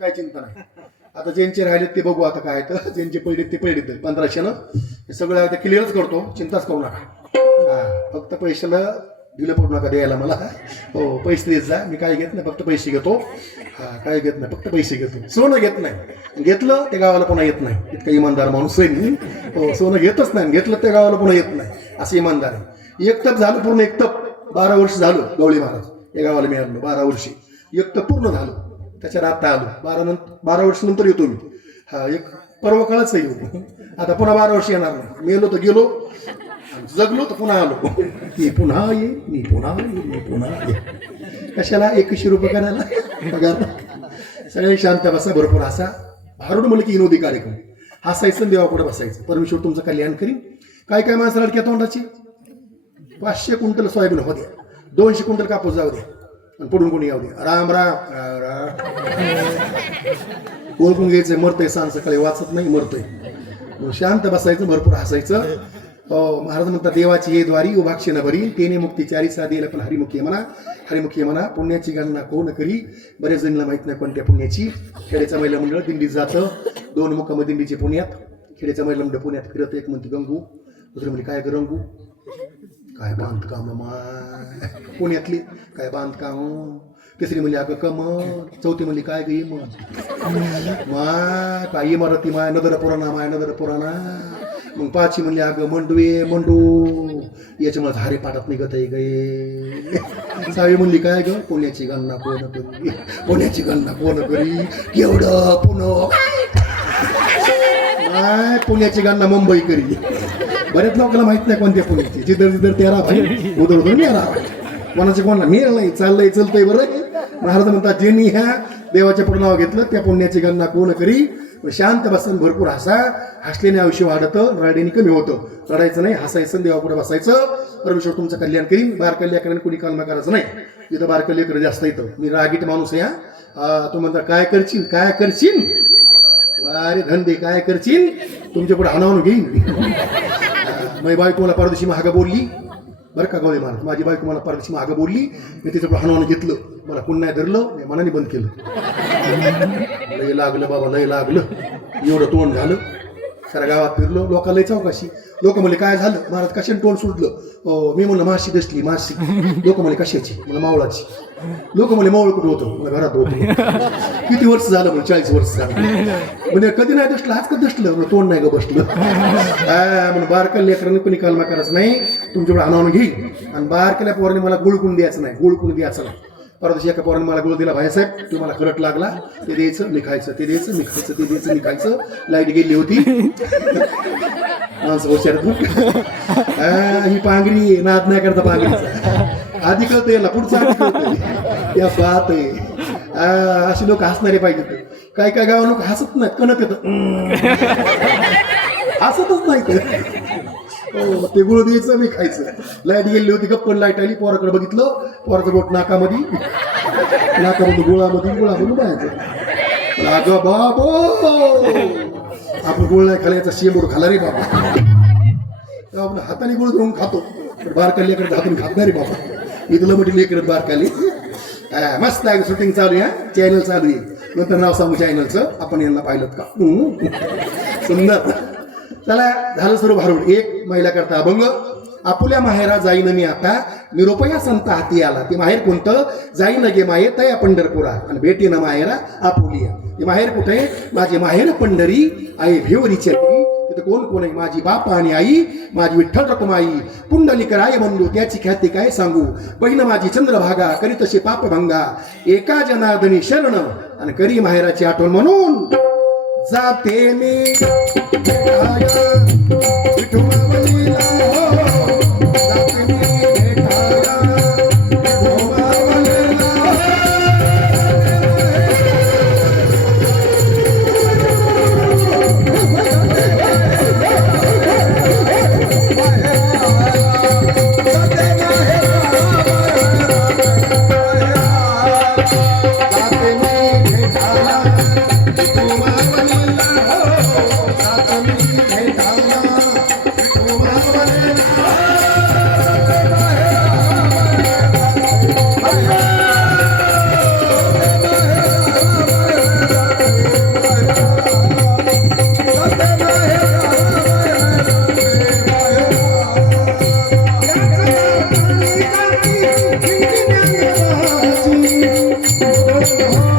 काय चिंता नाही. आता ज्यांचे राहिलेत ते बघू आता काय तर ज्यांचे पडलेत ते पडलेत 1500 हे सगळं आता क्लिअरच करतो, चिंताच करू नका. हा फक्त पैशाला दिलं पडू नका द्यायला मला. हो पैसे देत जा, मी काय घेत नाही, फक्त पैसे घेतो. हा काय घेत नाही, फक्त पैसे घेतो. सोनं घेत नाही, घेतलं ते गावाला पुन्हा येत नाही. इतका इमानदार माणूस आहे मी. हो सोनं घेतच नाही, घेतलं ते गावाला पुन्हा येत नाही, असं इमानदार आहे. एक तप झालं पूर्ण, एक तप 12 वर्ष झालं गवळी महाराज या गावाला मिळालं. 12 वर्षी एक तप पूर्ण झालं, त्याच्या आता आलो. 12 वर्ष नंतर येतो मी. हा एक पर्व काळच येऊ. आता पुन्हा 12 वर्ष येणार नाही. मेलो तर गेलो, जगलो तर पुन्हा आलो. मी पुन्हा ये, मी पुन्हा ये, मी पुन्हा ये. कशाला 2100 रुपये करायला पगार. सगळे शांत बसा, भरपूर हसा. भारूड म्हणलं की विनोदी कार्यक्रम. हसायचं, देवापुढे बसायचं. परमेश्वर तुमचं कल्याण करीन. काय काय माणसं लाडक्या तोंडाची. 500 क्विंटल सोयाबीन हो द्या, 200 क्विंटल कापूस जाऊ द्या, आणि पडून कोणी येऊ द्या. राम राम ओळखून घ्यायचंय, मरतंय. सांग सकाळी वाचत नाही, मरतोय. शांत बसायचं, भरपूर हसायचं. हो महाराज म्हणतात देवाची हे द्वारी उभाक्षे न भरी तेने मुक्तीचारी साधेला पण हरिमुखी म्हणा, हरिमुखी म्हणा. पुण्याची गणना कोण करी, बरेच जणला माहित नाही कोणत्या पुण्याची. खेड्याचं महिला मंडळ दिंडीत जातं, 2 मुक्काम दिंडीचे पुण्यात. खेड्याचं महिला मंडळ पुण्यात फिरत. एक म्हणते गंगू, दुसरी म्हणजे काय गंगू, काय बांधकाम माय पुण्यातली, काय बांधकाम. तिसरी म्हणजे अगं कमल. चौथी म्हणजे काय ग इमत माय, काय इमारती माय, नदर पुराणा माय, नदर पुराणा. मग 5वी म्हणली अगं मंडवे मंडू, याच्यामुळे हारे पाठात निघत आहे गे. 6वी म्हणली काय ग, पुण्याची गणना कोण करी, पुण्याची गणना कोण करी, एवढं पुणे माय, पुण्याची गणना मुंबई करी. बरेच लोकांना माहित नाही कोणत्या पुण्याची. जिधर जिधर 13 भाई उधर उधर 13 भाई. कोणाच्या कोणाला मेळ नाही, चाललंय चलतंय. बरं महाराज म्हणतात ज्यांनी ह्या देवाच्या पुढे नाव घेतलं त्या पुण्याची गणना कोण करी. शांत बसून भरपूर हसा. हसल्याने आयुष्य वाढतं, रडायने कमी होतं. रडायचं नाही, हसायचं, देवापुढे बसायचं. परमेश्वर तुमचं कल्याण करीन. बारकल्याकडे कोणी कालमा करायचं नाही. इथं बारकल्याकडे जास्त येतं. मी रागीट माणूस आहे. तो म्हणतात काय करशील, काय करशील, अरे धंदे काय करशील, तुमच्या पुढे हाणावून घेईन. माझी बायको मला परदेशी महाग बोलली. बरं का गवळी महाराज, माझी बायको मला परदेशी महाग बोलली. मी तिचं पुढे हाणावून घेतलं. मला पुन्हा धरलं, मी मनाने बंद केलं. लय लागलं बाबा, लय लागलं. एवढं तोंड झालं. सारा गावात फिरलो, लोकांना चौकशी. लोक म्हणले काय झालं महाराज, कशाने तोंड सुटलं. मी म्हणलं माशी दसली, माशी. लोक म्हणले कशाची, मला मावळाची. लोक म्हणले मावळ कुठं होतं, मला घरात होतं. किती वर्ष झालं, म्हणजे 40 वर्ष झालं. म्हणजे कधी नाही दसलं, आज कधी दसलं, म्हणजे तोंड नाही ग बसलं. म्हणून बारका लेकरांनी कोणी कालमा करायचं नाही. तुमच्याकडे हाणावून घेईन. आणि बारकेल्या पोरांनी मला गुळकून द्यायचं नाही, गुळकून द्यायचं नाही. परदेशी एका पोराने मला गुळ दिला, भाईसाहेब तू मला खरट लागला, ते द्यायचं मी खायचं, ते द्यायचं मी खायचं, ते द्यायचं मी खायचं. लाईट गेली होती. माणसं हुशार. ही पांगरी नाद नाही करता पांगरीचा. आधी कळतं याला, पुढचं आधी कळतं. या बात आहे. अशी लोक हसणारे पाहिजे. काय काय गावा लोक हसत नाहीत, कणत येतं, हसतच नाही. ते गुळ द्यायचं मी खायचं. लाईट गेली होती, गप्पन लाईट आली. पोराकडे बघितलं, पोराचं बोट नाकामध्ये, नाकामध्ये गुळामध्ये, गुळामधून बायचं. अगं बाबो, आपण गुळ नाही खायचा, शेंबूड खाला रे बाबा. आपण हाताने गुळ घेऊन खातो, बारकाली लेकर हातून खात नाही रे बाबा. मी तुला म्हटलं लेकर बारकाली. मस्त आहे, शूटिंग चालू आहे, चॅनल चालू आहे. नंतर नाव सांगू चॅनलचं, आपण यांना पाहिलं का सुंदर. चला झालं सर्व भारूड. एक महिला करता अभंग. आपुल्या माहेरा जाईन मी आता, निरोपया संत हाती आला. ते माहेर कोणतं, जाईन गे माये तया पंढरपुरा, आणि भेटी ना माहेरा आपुलिया. ते माहेर कुठे, माझे माहेर पंढरी, आई भिवरीची. तिथं कोण कोण आहे, माझी बापा आणि आई, माझी विठ्ठल रखमाई. पुंडलिक राय बंधू त्याची ख्याती काय सांगू. बहीण माझी चंद्रभागा, करी तसे पाप भंगा. एका जनार्दनी शरण, आणि करी माहेराची आठवण म्हणून जाते मी विठुमावलीला. जाते मी भेटाया विठुमावलीला. जाते मी भेटाया विठुमावलीला. रे